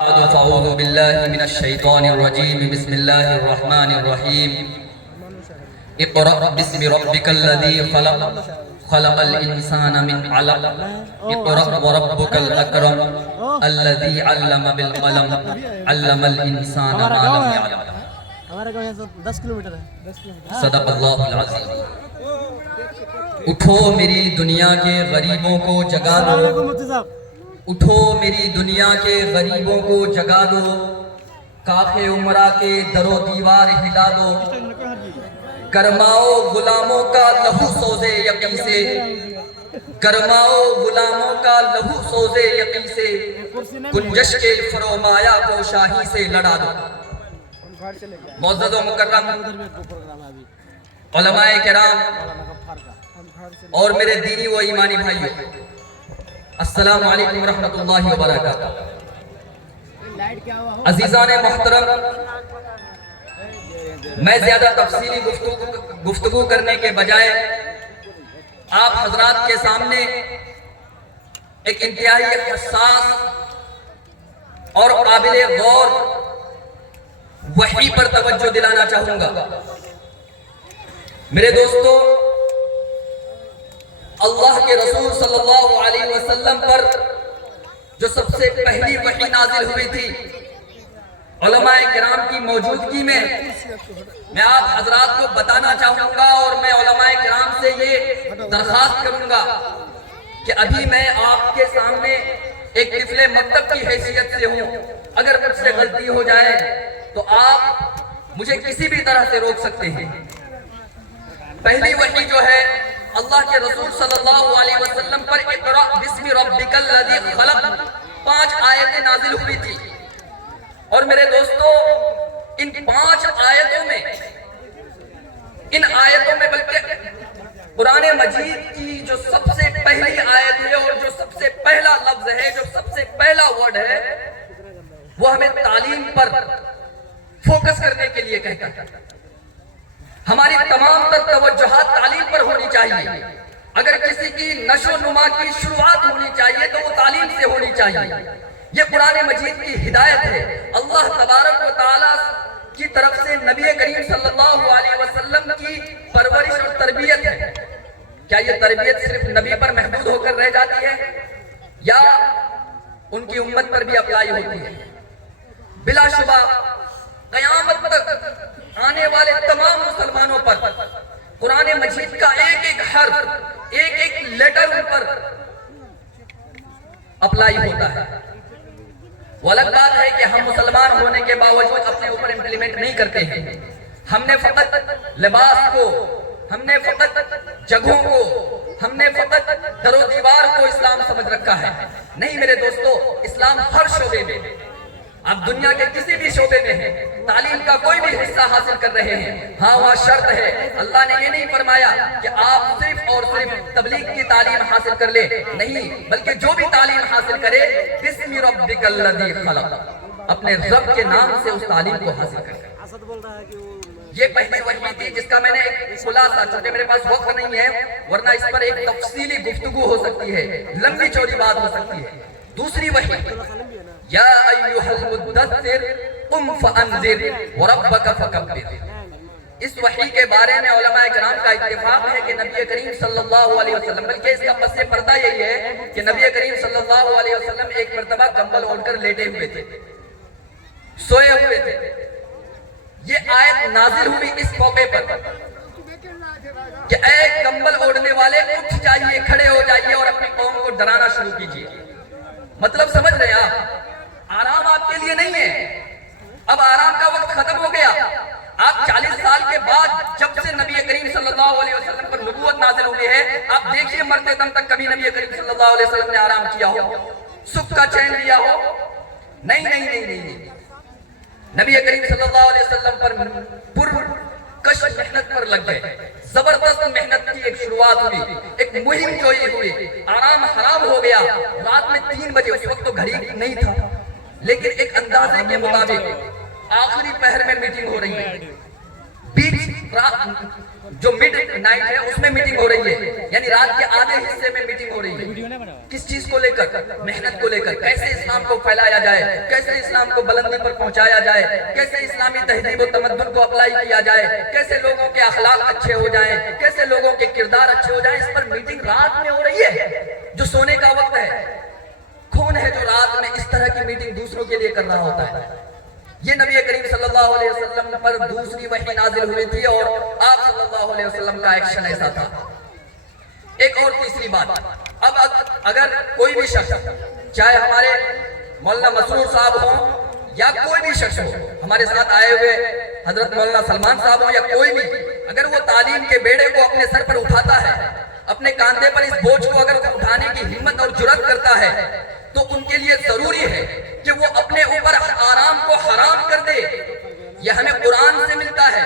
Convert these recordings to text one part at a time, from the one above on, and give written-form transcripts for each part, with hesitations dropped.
فأعوذ بالله من الشيطان الرجيم بسم الله الرحمن الرحيم اقرأ باسم ربك الذي خلق خلق الإنسان من علق اقرأ وربك الأكرم الذي علم بالقلم علم الإنسان ما لم يعلم ہمارے گاؤں سے 10 کلومیٹر ہے 10 کلومیٹر صدق اللہ العظیم۔ اٹھو میری دنیا کے غریبوں کو جگا السلام دو، علیکم مفتی صاحب۔ اٹھو میری دنیا کے غریبوں کو جگا دو، کاخ عمرہ کے در و دیوار ہلا دو، گرماؤ غلاموں کا لہو سوزے یقین سے، گرماؤ غلاموں کا لہو سوزے یقین سے، گنجش کے فرومایا کو شاہی سے لڑا دو۔ معزز و مکرم علماء کرام اور میرے دینی و ایمانی بھائیوں، السلام علیکم ورحمۃ اللہ وبرکاتہ۔ عزیزان محترم، میں زیادہ تفصیلی گفتگو کرنے کے بجائے آپ حضرات کے سامنے ایک انتہائی حساس اور قابل غور وحی پر توجہ دلانا چاہوں گا۔ میرے دوستو، اللہ کے رسول صلی اللہ علیہ وسلم پر جو سب سے پہلی وحی نازل ہوئی تھی علماء کرام کی موجودگی میں آپ حضرات کو بتانا چاہوں گا، اور میں علماء کرام سے یہ درخواست کروں گا کہ ابھی میں آپ کے سامنے ایک طفل مکتب کی حیثیت سے ہوں، اگر مجھ سے غلطی ہو جائے تو آپ مجھے کسی بھی طرح سے روک سکتے ہیں۔ پہلی وحی جو ہے اللہ کے رسول صلی اللہ علیہ وسلم پر اقرأ بسم ربک الذی خلق 5 آیتیں نازل ہوئی تھی، اور میرے دوستو ان 5 آیتوں میں بلکہ قرآن مجید کی جو سب سے پہلی آیت ہے اور جو سب سے پہلا لفظ ہے، جو سب سے پہلا ورڈ ہے، وہ ہمیں تعلیم پر فوکس کرنے کے لیے کہتا ہے۔ ہماری تمام تر توجہات تعلیم پر ہونی چاہیے۔ اگر کسی کی نشو و نما کی شروعات ہونی چاہیے تو وہ تعلیم سے ہونی چاہیے۔ یہ قرآن مجید کی ہدایت ہے، اللہ تبارک و تعالی کی طرف سے نبی کریم صلی اللہ علیہ وسلم کی پرورش اور تربیت ہے۔ کیا یہ تربیت صرف نبی پر محدود ہو کر رہ جاتی ہے یا ان کی امت پر بھی اپلائی ہوتی ہے؟ بلا شبہ قیامت تک آنے والے تمام مسلمانوں پر قرآن مجید کا ایک ایک حرف، ایک ایک لیٹر ان پر اپلائی ہوتا ہے۔ وہ الگ بات ہے کہ ہم مسلمان ہونے کے باوجود اپنے اوپر امپلیمنٹ نہیں کرتے ہیں۔ ہم نے فقط لباس کو، ہم نے فقط جگہوں کو، ہم نے فقط در و دیوار کو اسلام سمجھ رکھا ہے۔ نہیں میرے دوستو، اسلام ہر شعبے میں، آپ دنیا کے کسی بھی شعبے میں ہیں، تعلیم کا کوئی بھی حصہ حاصل کر رہے ہیں، ہاں وہاں شرط ہے، اللہ نے یہ نہیں فرمایا کہ آپ صرف اور صرف تبلیغ کی تعلیم حاصل کر لیں، نہیں، بلکہ جو بھی تعلیم حاصل کرے بسم ربک الذی خلق، اپنے رب کے نام سے اس تعلیم کو حاصل کرے۔ یہ پہلی وحی تھی جس کا میں نے ایک خلاصہ، چونکہ میرے پاس وقت نہیں ہے ورنہ اس پر ایک تفصیلی گفتگو ہو سکتی ہے، لمبی چوڑی بات ہو سکتی ہے۔ دوسری وحی، یا ایھا المدثر قم فانذر وربک فکبر۔ اس وحی کے بارے میں علماء کرام کا اتفاق ہے کہ نبی کریم صلی اللہ علیہ وسلم، بلکہ اس کا پس پردہ یہی ہے کہ نبی کریم صلی اللہ علیہ وسلم ایک مرتبہ کمبل اوڑھ کر لیٹے ہوئے تھے، سوئے ہوئے تھے۔ یہ آیت نازل ہوئی اس موقع پر کہ اے کمبل اوڑھنے والے، اٹھ جائیے، کھڑے ہو جائیے اور اپنی قوم کو ڈرانا شروع کیجیے۔ مطلب سمجھ رہے ہیں آپ؟ آرام آپ کے لیے نہیں ہے، اب آرام کا وقت ختم ہو گیا۔ آپ 40 سال کے بعد جب سے نبی کریم صلی اللہ علیہ وسلم پر نبوت نازل ہوئی ہے، آپ دیکھیے مرتے دم تک کبھی نبی کریم صلی اللہ علیہ وسلم نے آرام کیا ہو، سکھ کا چین لیا ہو؟ نہیں نہیں نہیں نہیں۔ نبی کریم صلی اللہ علیہ وسلم پر پرکش محنت پر لگ گئے، زبردست محنت کی ایک شروعات ہوئی، ایک مہم جوئی ہوئی، آرام حرام ہو گیا۔ رات میں 3 بجے، اس وقت تو گھڑی نہیں تھا، لیکن ایک اندازے کے مطابق آخری پہر میں میٹنگ ہو رہی ہے، بیچ जो मिड नाइट है उसमें मीटिंग हो रही है, यानी रात के आधे हिस्से में मीटिंग हो रही है। किस चीज को लेकर? मेहनत को लेकर, कैसे इस्लाम को फैलाया जाए, कैसे इस्लाम को बुलंदी पर पहुंचाया जाए, कैसे इस्लामी तहजीब और तमद्दुन को अप्लाई किया जाए, कैसे लोगों के अखलाक अच्छे हो जाएं, कैसे लोगों के किरदार अच्छे हो जाएं, इस पर मीटिंग रात में हो रही है, जो सोने का वक्त है। कौन है जो रात में इस तरह की मीटिंग दूसरों के लिए कर रहा होता है? ये नबी करीम सल्लल्लाहु अलैहि वसल्लम पर दूसरी वही नाजिल हुई थी और आप सल्लल्लाहु अलैहि वसल्लम का एक्शन ऐसा था। एक और तीसरी बात, अब अगर कोई भी शख्स, चाहे हमारे मौलाना मसरूर साहब हो या कोई भी शख्स हो, हमारे साथ आए हुए हजरत मौलाना सलमान साहब हो या कोई भी, अगर वो तालीम के बेड़े को अपने सर पर उठाता है, अपने कांधे पर इस बोझ को अगर उठाने की हिम्मत और जुर्रत करता है, तो उनके लिए जरूरी है कि वो अपने ऊपर आराम को हराम कर दे। यह हमें कुरान से मिलता है।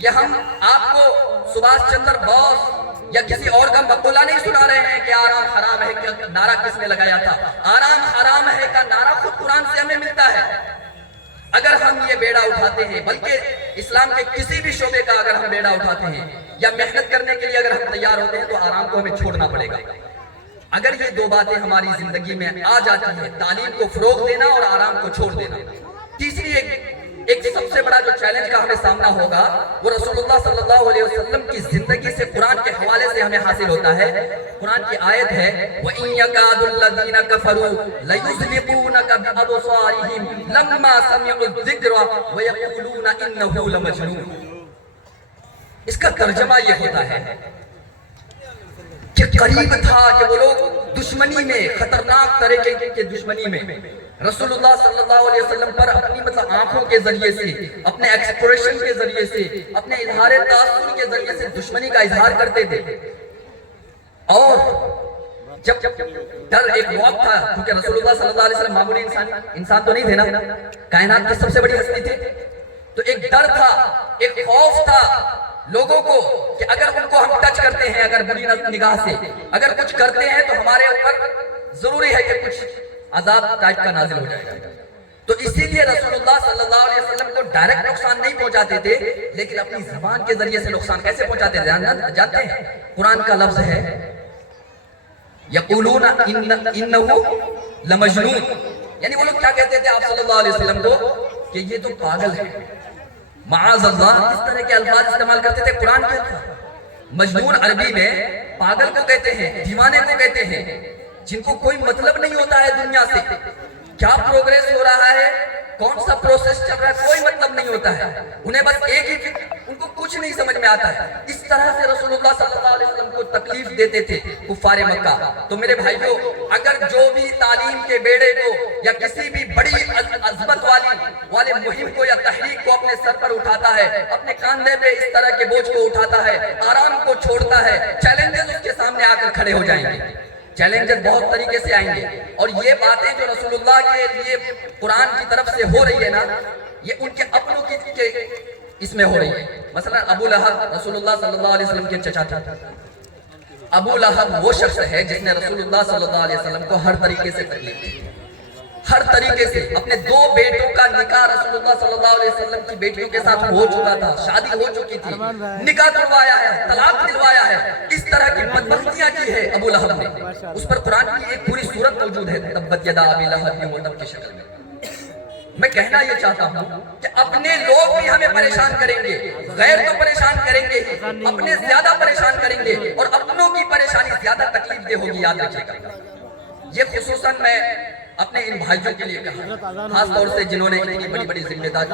यह हम आपको सुभाष चंद्र बोस या किसी और का मकबूला नहीं सुना रहे हैं कि आराम हराम है का नारा किसने लगाया था। आराम हराम है का नारा खुद कुरान से हमें मिलता है। अगर हम ये बेड़ा उठाते हैं, बल्कि इस्लाम के किसी भी शोबे का अगर हम बेड़ा उठाते हैं या मेहनत करने के लिए अगर हम तैयार होते हैं, तो आराम को हमें छोड़ना पड़ेगा। अगर ये दो बातें हमारी जिंदगी में आ जाती हैं, तालीम को फरोग देना और आराम को छोड़ देना। तीसरी एक सबसे बड़ा जो चैलेंज का हमें सामना होगा, वो रसूलुल्लाह सल्लल्लाहु अलैहि वसल्लम की जिंदगी से, कुरान के हवाले से हमें हासिल होता है। कुरान की आयत है, व इन यकादुल्लज़ीना कफरू लयुज़लिक़ूनका बिअबसारिहिम लम्मा समिअु ज़िक्रा व यक़ूलूना इन्नहु लमजनून। इसका तर्जुमा ये होता है कि करीब था कि वो लोग दुश्मनी में, खतरनाक तरीके के दुश्मनी में रसूलुल्लाह सल्लल्लाहु अलैहि वसल्लम पर अपनी मतलब आंखों के जरिए से, अपने एक्सप्रेशन के जरिए से, अपने इजहार तासुर के जरिए से दुश्मनी का इजहार करते थे। और जब डर एक वक्त था, क्योंकि रसूलुल्लाह सल्लल्लाहु अलैहि वसल्लम मामूली इंसान तो नहीं थे ना, कायनात की सबसे बड़ी हस्ती थे, तो एक डर था, एक खौफ था लोगों को कि अगर उनको हम टच करते हैं, अगर बुरी निगाह से अगर कुछ करते हैं, तो हमारे ऊपर जरूरी है कि कुछ अजाब टाइप का नाजिल हो जाएगा। तो इसीलिए रसूलुल्लाह सल्लल्लाहु अलैहि वसल्लम को डायरेक्ट नुकसान नहीं पहुंचाते थे, लेकिन अपनी जबान के जरिए से नुकसान कैसे पहुंचाते थे जानते हैं? कुरान का लफ्ज है यक़ूलूना इन्नहु लमजनून, यानी वो लोग क्या कहते थे आप सल्लल्लाहु अलैहि वसल्लम को कि ये तो पागल है। माअज़ल्लाह, इस तरह के अल्फाज इस्तेमाल करते थे। कुरान क्या था? मजनून अरबी में पागल को कहते हैं, दीवाने को कहते हैं, जिनको कोई मतलब नहीं होता है दुनिया से, क्या प्रोग्रेस हो रहा है, कौन सा प्रोसेस चल रहा है, कोई मतलब नहीं होता है उन्हें, बस एक ही, उनको कुछ नहीं समझ में आता है। इस तरह से रसूलुल्लाह सल्लल्लाहु अलैहि वसल्लम को तकलीफ देते थे कुफ्फारे मक्का। तो मेरे भाइयों, अगर जो भी तालीम के बेड़े को या किसी भी बड़ी अज़मत वाले मुहिम को या तहरीक को अपने सर पर उठाता है, अपने कंधे पे इस तरह के बोझ को उठाता है, आराम को छोड़ता है, चैलेंजेस उसके सामने आकर खड़े हो जाएंगे। चैलेंजेस बहुत तरीके से आएंगे, और ये बातें जो रसूलुल्लाह के लिए कुरान की तरफ से हो रही है ना, ये उनके अपनों के इसमें हो रही है। मसलन अबू लहब रसूलुल्लाह सल्लल्लाहु अलैहि वसल्लम के चचा थे। अबू लहब वो शख्स है जिसने रसूलुल्लाह सल्लल्लाहु अलैहि वसल्लम को हर तरीके से तकलीफ दी, हर तरीके से। अपने दो बेटों का निकाह रसूलुल्लाह सल्लल्लाहु अलैहि वसल्लम की बेटियों के साथ हो चुका था, शादी हो चुकी थी, निकाह करवाया है, तलाक दिलवाया है, इस तरह की बदबख्तियां की है अबू लहब ने। उस पर कुरान की एक पूरी सूरत मौजूद है, तब्बत यदा अबी लहब की शक्ल में। मैं कहना ये चाहता हूँ कि अपने लोग भी हमें परेशान करेंगे, गैर तो परेशान करेंगे ही, अपने ज्यादा परेशान करेंगे, और अपनों की परेशानी ज्यादा तकलीफ दे होगी, याद रखिएगा। ये खुसूसन मैं अपने इन भाइयों के लिए कहा, खास तौर से जिन्होंने इतनी बड़ी बड़ी जिम्मेदारी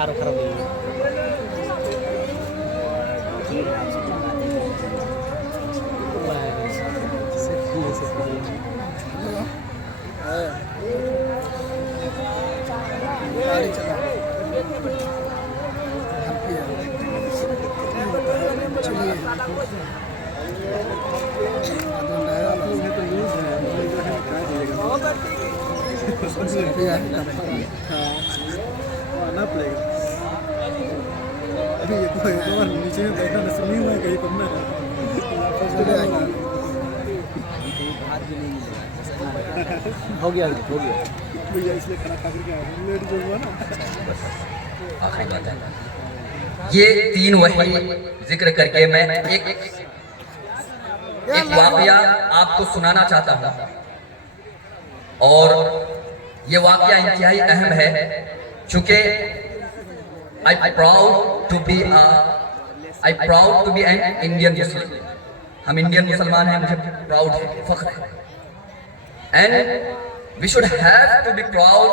আরো খারাপ হয়ে आना पड़ेगा अभी ये कोई तो नीचे में बैठा ना सुनी हुआ कहीं कम ना हो गया भैया इसलिए खाना खा करके आया लेट जो हुआ ना आखिरी बात है ये तीन वही जिक्र करके मैं एक वाकया आपको सुनाना चाहता हूँ और ये वाकया इंतहाई अहम है चूंकि I proud to be an Indian Muslim. हम इंडियन मुसलमान हैं, मुझे प्राउड है, फख्र है। And we should have to be proud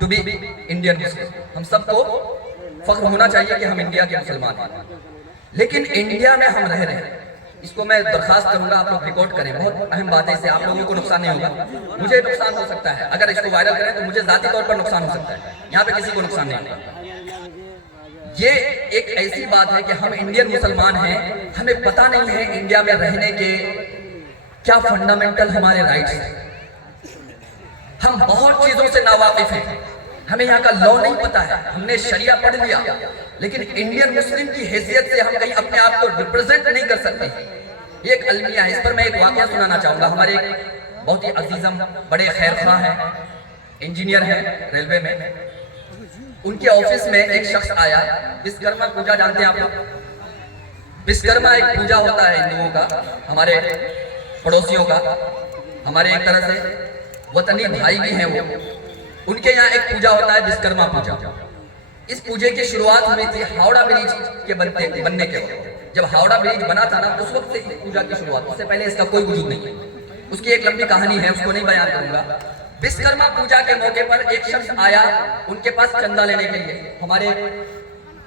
to be Indian Muslim. हम सबको फख्र होना चाहिए कि हम इंडिया के मुसलमान हैं। लेकिन इंडिया में हम रह रहे हैं, इसको मैं दरखास्त करूंगा आप लोग रिकॉर्ड करें। बहुत अहम बात है, इससे आप लोगों को नुकसान नहीं होगा, मुझे नुकसान हो सकता है। अगर इसको वायरल करें तो मुझे जाती तौर पर नुकसान हो सकता है, यहाँ पे किसी को नुकसान नहीं होगा। ये एक ऐसी बात है कि हम इंडियन मुसलमान हैं, हमें पता नहीं है इंडिया में रहने के क्या फंडामेंटल हमारे राइट्स हैं। हम बहुत चीजों से नावाकिफ हैं, हमें यहाँ का लॉ नहीं पता है, हमने शरिया पढ़ लिया, लेकिन इंडियन मुस्लिम की हैसियत से हम कहीं अपने आप को रिप्रेजेंट नहीं कर सकते। ये एक अलमिया है, इस पर मैं एक वाकया सुनाना चाहूंगा। हमारे एक बहुत ही अजीजम बड़े खैर खां हैं, इंजीनियर हैं रेलवे में। उनके ऑफिस में एक शख्स आया। विश्वकर्मा पूजा जानते हैं आप लोग? विश्वकर्मा एक पूजा होता है हिंदुओं का, हमारे पड़ोसियों का, हमारे एक तरह से वतनी भाई भी हैं वो। उनके यहाँ एक पूजा होता है विश्वकर्मा पूजा। इस पूजे की शुरुआत हुई थी हावड़ा ब्रिज के बनने के वक्त। जब हावड़ा ब्रिज बना था ना, उस वक्त से इस पूजा की शुरुआत, उससे पहले इसका कोई वजूद नहीं। उसकी एक लंबी कहानी है, उसको नहीं बयान करूंगा। विश्वकर्मा पूजा के मौके पर एक शख्स आया उनके पास चंदा लेने के लिए, हमारे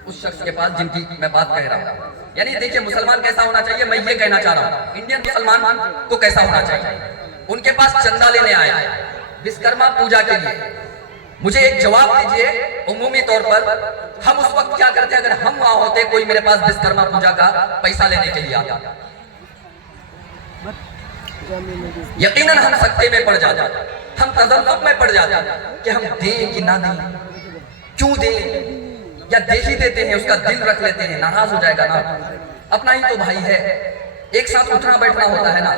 उस शख्स के पास जिनकी मैं बात कह रहा हूँ। यानी देखिए मुसलमान कैसा होना चाहिए, मैं ये कहना चाह रहा हूँ इंडियन मुसलमान को कैसा होना चाहिए। उनके पास चंदा लेने आया विश्वकर्मा पूजा के लिए। मुझे एक जवाब दीजिए उमूमी तौर पर, हम उस वक्त क्या करते अगर हम वहां होते, कोई मेरे पास विश्वकर्मा पूजा का पैसा लेने के लिए आता? यकीनन हम सख्ते में पड़ जाते, हम तज़ल्लुब में पड़ जाते कि हम दें कि ना दें, क्यों दें, या दे ही देते हैं, उसका दिल रख लेते हैं, नाराज हो जाएगा ना, अपना ही तो भाई है, एक साथ उठना बैठना होता है ना।